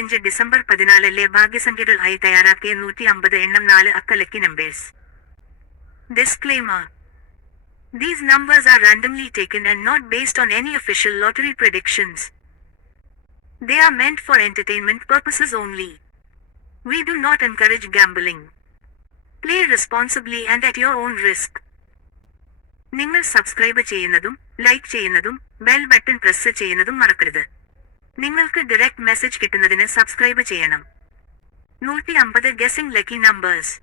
പതിനഞ്ച് ഡിസംബർ പതിനാലല്ലേ ഭാഗ്യസംഖ്യകളായി തയ്യാറാക്കിയ നൂറ്റി അമ്പത് എണ്ണം നാല് അക്കലക്കി numbers disclaimer these numbers are randomly taken and not based on any official lottery predictions they are meant for entertainment purposes only we do not encourage gambling play responsibly and at your own risk നിങ്ങൾ subscribe ചെയ്യുന്നതും like ചെയ്യുന്നതും bell button press ചെയ്യുന്നതും മറക്കരുത്. നിങ്ങൾക്ക് direct message കിട്ടുന്നതിന് subscribe ചെയ്യണം. നൂറ്റി അമ്പത് ഗസിംഗ് ലക്കി നമ്പേഴ്സ്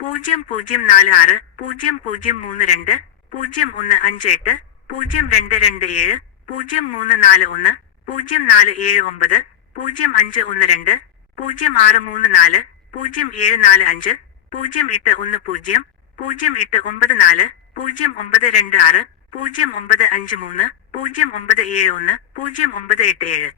പൂജ്യം പൂജ്യം നാല് ആറ് പൂജ്യം പൂജ്യം മൂന്ന് രണ്ട് പൂജ്യം ഒന്ന് അഞ്ച് എട്ട് പൂജ്യം രണ്ട് രണ്ട് ഏഴ് പൂജ്യം മൂന്ന് നാല് ഒന്ന് പൂജ്യം നാല് ഏഴ് ഒമ്പത് പൂജ്യം അഞ്ച് ഒന്ന് രണ്ട് പൂജ്യം ആറ് മൂന്ന് നാല് പൂജ്യം ഏഴ് നാല് അഞ്ച് പൂജ്യം എട്ട് ഒന്ന് പൂജ്യം പൂജ്യം എട്ട് ഒമ്പത് നാല് പൂജ്യം ഒമ്പത് രണ്ട് ആറ് പൂജ്യം ഒമ്പത് അഞ്ച് മൂന്ന് പൂജ്യം ഒമ്പത് ഏഴ് ഒന്ന് പൂജ്യം ഒമ്പത് എട്ട് ഏഴ്.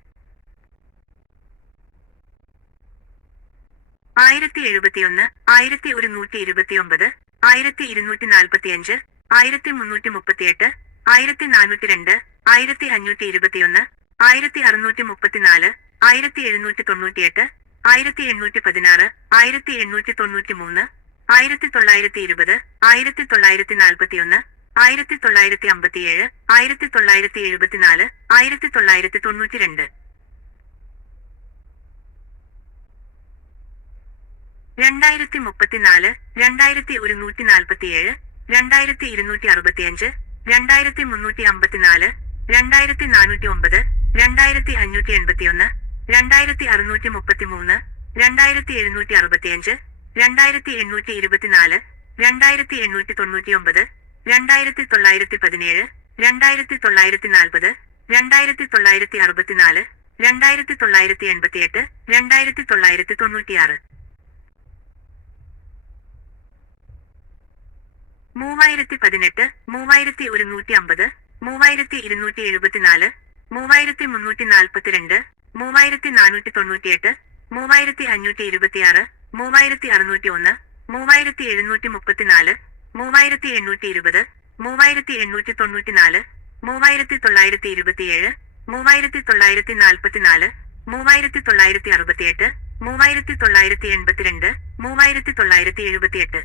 ആയിരത്തി എഴുപത്തിയൊന്ന് ആയിരത്തി ഒരുന്നൂറ്റി ഇരുപത്തിയൊമ്പത് ആയിരത്തി ഇരുന്നൂറ്റി നാൽപ്പത്തിയഞ്ച് ആയിരത്തി മുന്നൂറ്റി മുപ്പത്തിയെട്ട് ആയിരത്തി നാനൂറ്റി രണ്ട് ആയിരത്തി അഞ്ഞൂറ്റി ഇരുപത്തിയൊന്ന് ആയിരത്തി അറുന്നൂറ്റി മുപ്പത്തിനാല് ആയിരത്തി എഴുന്നൂറ്റി തൊണ്ണൂറ്റിയെട്ട് ആയിരത്തി എണ്ണൂറ്റി പതിനാറ് ആയിരത്തി എണ്ണൂറ്റി തൊണ്ണൂറ്റി മൂന്ന് ആയിരത്തി തൊള്ളായിരത്തി ഇരുപത് ആയിരത്തി തൊള്ളായിരത്തി നാൽപ്പത്തിയൊന്ന് ആയിരത്തി തൊള്ളായിരത്തി അമ്പത്തിയേഴ് ആയിരത്തി തൊള്ളായിരത്തി എഴുപത്തിനാല് ആയിരത്തി തൊള്ളായിരത്തി തൊണ്ണൂറ്റി രണ്ട് രണ്ടായിരത്തി മുപ്പത്തിനാല് രണ്ടായിരത്തി ഒരുന്നൂറ്റി നാൽപ്പത്തിയേഴ് രണ്ടായിരത്തി ഇരുന്നൂറ്റി അറുപത്തിയഞ്ച് രണ്ടായിരത്തി മുന്നൂറ്റി അമ്പത്തിനാല് രണ്ടായിരത്തി നാനൂറ്റി ഒമ്പത് രണ്ടായിരത്തി അഞ്ഞൂറ്റി എൺപത്തിയൊന്ന് രണ്ടായിരത്തി അറുന്നൂറ്റി മുപ്പത്തിമൂന്ന് രണ്ടായിരത്തി എഴുന്നൂറ്റി അറുപത്തിയഞ്ച് രണ്ടായിരത്തി എണ്ണൂറ്റി ഇരുപത്തിനാല് രണ്ടായിരത്തി എണ്ണൂറ്റി തൊണ്ണൂറ്റിയൊമ്പത് രണ്ടായിരത്തി തൊള്ളായിരത്തി പതിനേഴ് രണ്ടായിരത്തി തൊള്ളായിരത്തി നാൽപ്പത് രണ്ടായിരത്തി തൊള്ളായിരത്തി അറുപത്തിനാല് രണ്ടായിരത്തി തൊള്ളായിരത്തി എൺപത്തിയെട്ട് രണ്ടായിരത്തി തൊള്ളായിരത്തി തൊണ്ണൂറ്റിയാറ് മൂവായിരത്തി പതിനെട്ട് മൂവായിരത്തി ഒരുന്നൂറ്റി അമ്പത് മൂവായിരത്തി ഇരുന്നൂറ്റി എഴുപത്തിനാല് മൂവായിരത്തി മുന്നൂറ്റി നാൽപ്പത്തിരണ്ട് മൂവായിരത്തി നാനൂറ്റി തൊണ്ണൂറ്റിയെട്ട് മൂവായിരത്തി അഞ്ഞൂറ്റി ഇരുപത്തിയാറ് മൂവായിരത്തി അറുന്നൂറ്റി ഒന്ന് മൂവായിരത്തി എഴുന്നൂറ്റി മുപ്പത്തിനാല് മൂവായിരത്തി എണ്ണൂറ്റി ഇരുപത് മൂവായിരത്തി എണ്ണൂറ്റി തൊണ്ണൂറ്റിനാല് മൂവായിരത്തി തൊള്ളായിരത്തി ഇരുപത്തിയേഴ് മൂവായിരത്തി തൊള്ളായിരത്തി നാൽപ്പത്തിനാല് മൂവായിരത്തി തൊള്ളായിരത്തി അറുപത്തിയെട്ട് മൂവായിരത്തി തൊള്ളായിരത്തി എൺപത്തിരണ്ട് മൂവായിരത്തി തൊള്ളായിരത്തി എഴുപത്തിയെട്ട്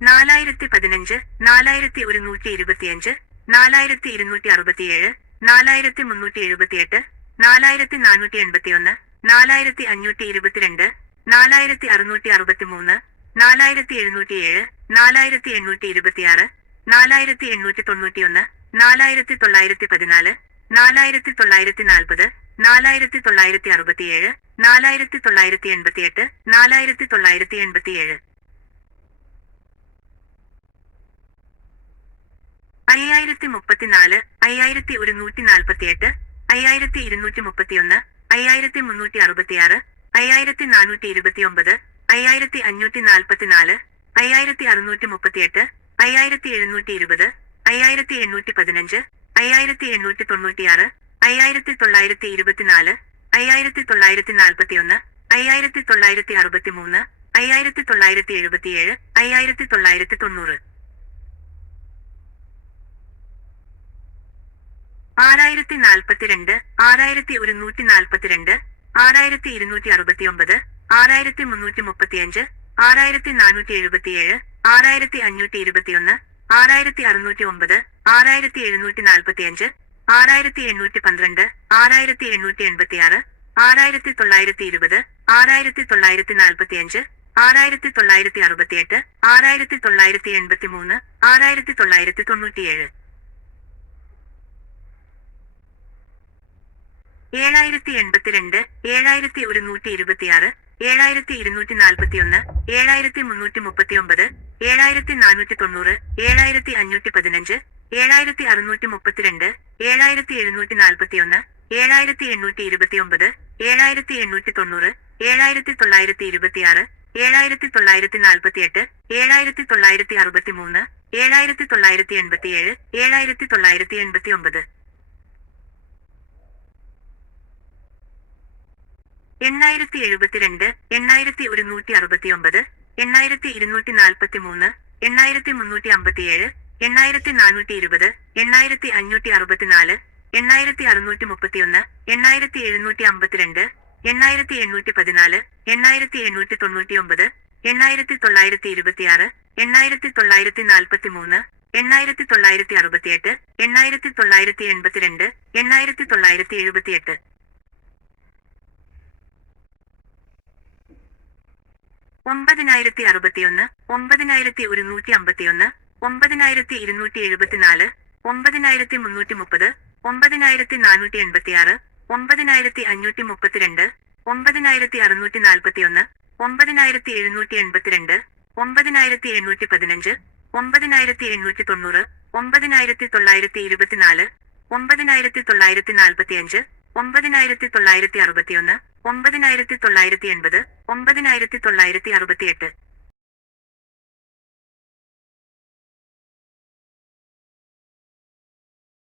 നാലായിരത്തി പതിനഞ്ച് നാലായിരത്തി ഒരുന്നൂറ്റി ഇരുപത്തിയഞ്ച് നാലായിരത്തി ഇരുന്നൂറ്റി അറുപത്തിയേഴ് നാലായിരത്തി മുന്നൂറ്റി എഴുപത്തിയെട്ട് നാലായിരത്തി നാനൂറ്റി എൺപത്തിയൊന്ന് നാലായിരത്തി അഞ്ഞൂറ്റി ഇരുപത്തിരണ്ട് നാലായിരത്തി അറുന്നൂറ്റി അറുപത്തിമൂന്ന് നാലായിരത്തി എഴുന്നൂറ്റി ഏഴ് നാലായിരത്തി എണ്ണൂറ്റി ഇരുപത്തിയാറ് നാലായിരത്തി എണ്ണൂറ്റി തൊണ്ണൂറ്റിയൊന്ന് നാലായിരത്തി തൊള്ളായിരത്തി പതിനാല് നാലായിരത്തി തൊള്ളായിരത്തി നാൽപ്പത് നാലായിരത്തി തൊള്ളായിരത്തി അറുപത്തിയേഴ് നാലായിരത്തി തൊള്ളായിരത്തി എൺപത്തിയെട്ട് നാലായിരത്തി തൊള്ളായിരത്തി എൺപത്തിയേഴ് അയ്യായിരത്തി മുപ്പത്തിനാല് അയ്യായിരത്തി ഒരുന്നൂറ്റി നാൽപ്പത്തിയെട്ട് അയ്യായിരത്തി ഇരുന്നൂറ്റി മുപ്പത്തിയൊന്ന് അയ്യായിരത്തി മുന്നൂറ്റി അറുപത്തിയാറ് അയ്യായിരത്തി നാനൂറ്റി ഇരുപത്തിയൊമ്പത് അയ്യായിരത്തി അഞ്ഞൂറ്റി നാൽപ്പത്തിനാല് അയ്യായിരത്തി അറുന്നൂറ്റി മുപ്പത്തിയെട്ട് അയ്യായിരത്തി എഴുന്നൂറ്റി ഇരുപത് അയ്യായിരത്തി എണ്ണൂറ്റി പതിനഞ്ച് അയ്യായിരത്തി എണ്ണൂറ്റി തൊണ്ണൂറ്റിയാറ് അയ്യായിരത്തി തൊള്ളായിരത്തി ഇരുപത്തിനാല് അയ്യായിരത്തി തൊള്ളായിരത്തി നാൽപ്പത്തിയൊന്ന് അയ്യായിരത്തി തൊള്ളായിരത്തി അറുപത്തിമൂന്ന് അയ്യായിരത്തി തൊള്ളായിരത്തി എഴുപത്തിയേഴ് അയ്യായിരത്തി തൊള്ളായിരത്തി തൊണ്ണൂറ് ആറായിരത്തി നാൽപ്പത്തിരണ്ട് ആറായിരത്തി ഒരുന്നൂറ്റി നാൽപ്പത്തിരണ്ട് ആറായിരത്തി ഇരുന്നൂറ്റി അറുപത്തിയൊമ്പത് ആറായിരത്തി മുന്നൂറ്റി മുപ്പത്തിയഞ്ച് ആറായിരത്തി നാനൂറ്റി എഴുപത്തിയേഴ് ആറായിരത്തി അഞ്ഞൂറ്റി ഇരുപത്തിയൊന്ന് ആറായിരത്തി അറുന്നൂറ്റി ഒമ്പത് ആറായിരത്തി എഴുന്നൂറ്റി നാൽപ്പത്തിയഞ്ച് ആറായിരത്തി എണ്ണൂറ്റി പന്ത്രണ്ട് ആറായിരത്തി എണ്ണൂറ്റി എൺപത്തിയാറ് ആറായിരത്തി തൊള്ളായിരത്തി ഇരുപത് ആറായിരത്തി തൊള്ളായിരത്തി നാൽപ്പത്തിയഞ്ച് ആറായിരത്തി തൊള്ളായിരത്തി അറുപത്തിയെട്ട് ആറായിരത്തി തൊള്ളായിരത്തി എൺപത്തിമൂന്ന് ആറായിരത്തി തൊള്ളായിരത്തി തൊണ്ണൂറ്റിയേഴ് ഏഴായിരത്തി എൺപത്തിരണ്ട് ഏഴായിരത്തി ഒരുന്നൂറ്റി ഇരുപത്തിയാറ് ഏഴായിരത്തി ഇരുന്നൂറ്റി നാൽപ്പത്തിയൊന്ന് ഏഴായിരത്തി മുന്നൂറ്റി മുപ്പത്തിയൊമ്പത് ഏഴായിരത്തി നാനൂറ്റി തൊണ്ണൂറ് ഏഴായിരത്തി അഞ്ഞൂറ്റി പതിനഞ്ച് ഏഴായിരത്തി അറുന്നൂറ്റി മുപ്പത്തിരണ്ട് ഏഴായിരത്തി എഴുന്നൂറ്റി നാൽപ്പത്തിയൊന്ന് ഏഴായിരത്തി എണ്ണൂറ്റി ഇരുപത്തിയൊമ്പത് ഏഴായിരത്തി എണ്ണൂറ്റി തൊണ്ണൂറ് ഏഴായിരത്തി തൊള്ളായിരത്തി ഇരുപത്തിയാറ് ഏഴായിരത്തി തൊള്ളായിരത്തി നാൽപ്പത്തിയെട്ട് ഏഴായിരത്തി തൊള്ളായിരത്തി അറുപത്തിമൂന്ന് ഏഴായിരത്തി തൊള്ളായിരത്തി എൺപത്തിയേഴ് ഏഴായിരത്തി തൊള്ളായിരത്തി എൺപത്തിയൊമ്പത് എണ്ണായിരത്തി എഴുപത്തിരണ്ട് എണ്ണായിരത്തി ഒരുന്നൂറ്റി അറുപത്തിയൊമ്പത് എണ്ണായിരത്തി ഇരുന്നൂറ്റി നാൽപ്പത്തി മൂന്ന് എണ്ണായിരത്തി മുന്നൂറ്റി അമ്പത്തിയേഴ് എണ്ണായിരത്തി നാനൂറ്റി ഇരുപത് എണ്ണായിരത്തി അഞ്ഞൂറ്റി അറുപത്തിനാല് എണ്ണായിരത്തി അറുന്നൂറ്റി മുപ്പത്തിയൊന്ന് എണ്ണായിരത്തി എഴുന്നൂറ്റി അമ്പത്തിരണ്ട് എണ്ണായിരത്തി എണ്ണൂറ്റി പതിനാല് എണ്ണായിരത്തി എണ്ണൂറ്റി തൊണ്ണൂറ്റി ഒമ്പത് എണ്ണായിരത്തി തൊള്ളായിരത്തി ഇരുപത്തിയാറ് എണ്ണായിരത്തി തൊള്ളായിരത്തി നാൽപ്പത്തി മൂന്ന് എണ്ണായിരത്തി തൊള്ളായിരത്തി അറുപത്തിയെട്ട് എണ്ണായിരത്തി തൊള്ളായിരത്തി എൺപത്തിരണ്ട് എണ്ണായിരത്തി തൊള്ളായിരത്തി എഴുപത്തിയെട്ട് ഒമ്പതിനായിരത്തി അറുപത്തിയൊന്ന് ഒമ്പതിനായിരത്തി ഒരുന്നൂറ്റി അമ്പത്തിയൊന്ന് ഒമ്പതിനായിരത്തി ഇരുന്നൂറ്റി എഴുപത്തിനാല് ഒമ്പതിനായിരത്തി മുന്നൂറ്റി മുപ്പത് ഒമ്പതിനായിരത്തി നാനൂറ്റി എൺപത്തിയാറ് ഒമ്പതിനായിരത്തി അഞ്ഞൂറ്റി മുപ്പത്തിരണ്ട് ഒമ്പതിനായിരത്തി അറുന്നൂറ്റി നാൽപ്പത്തിയൊന്ന് ഒമ്പതിനായിരത്തി എഴുന്നൂറ്റി എൺപത്തിരണ്ട് ഒമ്പതിനായിരത്തി എണ്ണൂറ്റി പതിനഞ്ച് ഒമ്പതിനായിരത്തി എണ്ണൂറ്റി തൊണ്ണൂറ് ഒമ്പതിനായിരത്തി തൊള്ളായിരത്തി ഇരുപത്തിനാല് ഒമ്പതിനായിരത്തി തൊള്ളായിരത്തി നാൽപ്പത്തിയഞ്ച് ഒമ്പതിനായിരത്തി തൊള്ളായിരത്തി അറുപത്തിയൊന്ന് ഒമ്പതിനായിരത്തി തൊള്ളായിരത്തി എൺപത് ഒമ്പതിനായിരത്തി തൊള്ളായിരത്തി അറുപത്തിയെട്ട്